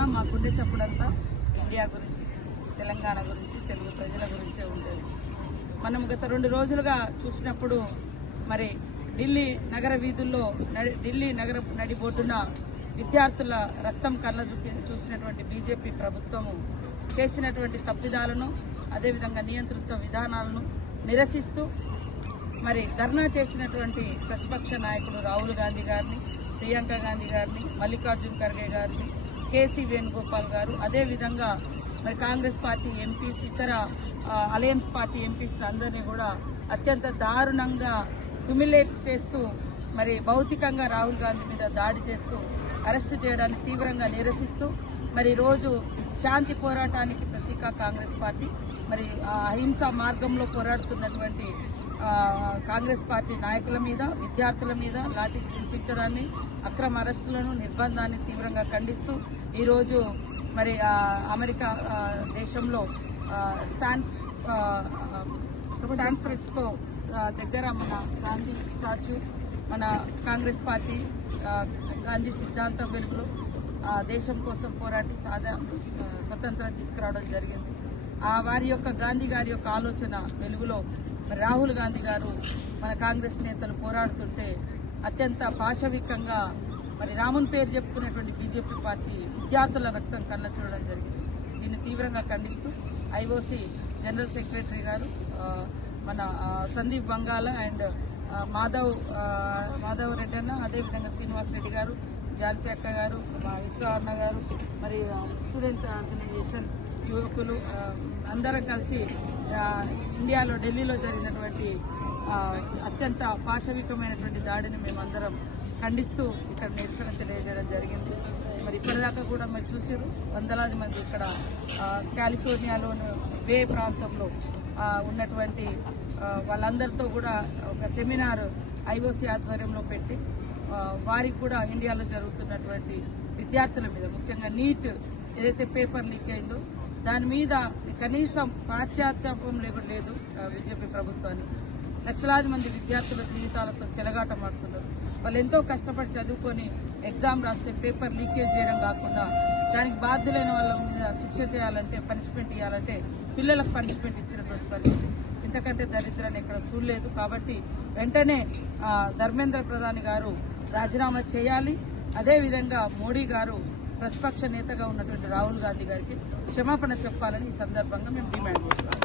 ఉన్నా మా గుండె చప్పుడంతా ఇండియా గురించి, తెలంగాణ గురించి, తెలుగు ప్రజల గురించే ఉండేది. మనం గత 2 రోజులుగా చూసినప్పుడు మరి ఢిల్లీ నగర వీధుల్లో, ఢిల్లీ నగర నడిబొడ్డున విద్యార్థుల రక్తం కళ్ళ చూసినటువంటి బీజేపీ ప్రభుత్వము చేసినటువంటి తప్పిదాలను, అదేవిధంగా నియంత్రిత విధానాలను నిరసిస్తూ మరి ధర్నా చేసినటువంటి ప్రతిపక్ష నాయకుడు రాహుల్ గాంధీ గారిని, ప్రియాంక గాంధీ గారిని, మల్లికార్జున్ ఖర్గే గారిని, కేసీ వేణుగోపాల్ గారు, అదేవిధంగా మరి కాంగ్రెస్ పార్టీ ఎంపీస్, ఇతర అలయన్స్ పార్టీ ఎంపీస్ అందరినీ కూడా అత్యంత దారుణంగా హ్యూమిలేట్ చేస్తూ మరి భౌతికంగా రాహుల్ గాంధీ మీద దాడి చేస్తూ అరెస్టు చేయడాన్ని తీవ్రంగా నిరసిస్తూ మరి రోజు శాంతి పోరాటానికి ప్రతీక కాంగ్రెస్ పార్టీ, మరి అహింసా మార్గంలో పోరాడుతున్నటువంటి కాంగ్రెస్ పార్టీ నాయకుల మీద, విద్యార్థుల మీద లాఠీ చూపించడాన్ని, అక్రమ అరెస్టులను, నిర్బంధాన్ని తీవ్రంగా ఖండిస్తూ ఈరోజు మరి అమెరికా దేశంలో శాన్ ఫ్రాన్సిస్కో దగ్గర మన గాంధీ స్టాచ్యూ, మన కాంగ్రెస్ పార్టీ గాంధీ సిద్ధాంతం వెలుగులో దేశం కోసం పోరాటి స్వతంత్రం తీసుకురావడం జరిగింది. వారి యొక్క గాంధీ గారి యొక్క ఆలోచన వెలుగులో రాహుల్ గాంధీ గారు మన కాంగ్రెస్ నేతలు పోరాడుతుంటే అత్యంత పాశవికంగా మరి రాముని పేరు చెప్పుకునేటువంటి బీజేపీ పార్టీ విద్యార్థుల రక్తం కళ్ళ చూడడం జరిగింది. దీన్ని తీవ్రంగా ఖండిస్తూ ఐఓసీ జనరల్ సెక్రటరీ గారు మన సందీప్ బంగాల అండ్ మాధవ్ రెడ్డి అన్న, అదేవిధంగా శ్రీనివాస్ రెడ్డి గారు, జాన్సీ అక్క గారు, మా విశ్వన్న గారు, మరి స్టూడెంట్ ఆర్గనైజేషన్ యువకులు అందరం కలిసి ఇండియాలో ఢిల్లీలో జరిగినటువంటి అత్యంత పాశవికమైనటువంటి దాడిని మేమందరం ఖండిస్తూ ఇక్కడ నిరసన తెలియజేయడం జరిగింది. మరి ఇప్పటిదాకా కూడా మీరు చూసారు, వందలాది మంది ఇక్కడ కాలిఫోర్నియాలోని బే ప్రాంతంలో ఉన్నటువంటి వాళ్ళందరితో కూడా ఒక సెమినార్ ఐఓసీ ఆధ్వర్యంలో పెట్టి వారికి కూడా ఇండియాలో జరుగుతున్నటువంటి విద్యార్థుల మీద, ముఖ్యంగా నీట్ ఏదైతే పేపర్ లీక్ అయిందో దాని మీద కనీసం పాశ్చాత్తాపం లేదు బీజేపీ ప్రభుత్వానికి. లక్షలాది మంది విద్యార్థుల జీవితాలతో చెలగాటమాడుతున్నారు. వాళ్ళు ఎంతో కష్టపడి చదువుకొని ఎగ్జామ్ రాస్తే పేపర్ లీకేజ్ చేయడం కాకుండా దానికి బాధ్యులైన వాళ్ళ మీద శిక్ష చేయాలంటే, పనిష్మెంట్ ఇవ్వాలంటే పిల్లలకు పనిష్మెంట్ ఇచ్చినటువంటి పరిస్థితి. ఇంతకంటే దరిద్రాన్ని ఇక్కడ చూడలేదు. కాబట్టి వెంటనే ధర్మేంద్ర ప్రధాని గారు రాజీనామా చేయాలి. అదేవిధంగా మోడీ గారు ప్రతిపక్ష నేతగా ఉన్నటువంటి రాహుల్ గాంధీ గారికి క్షమాపణ చెప్పాలని ఈ సందర్భంగా మేము డిమాండ్ చేస్తున్నాం.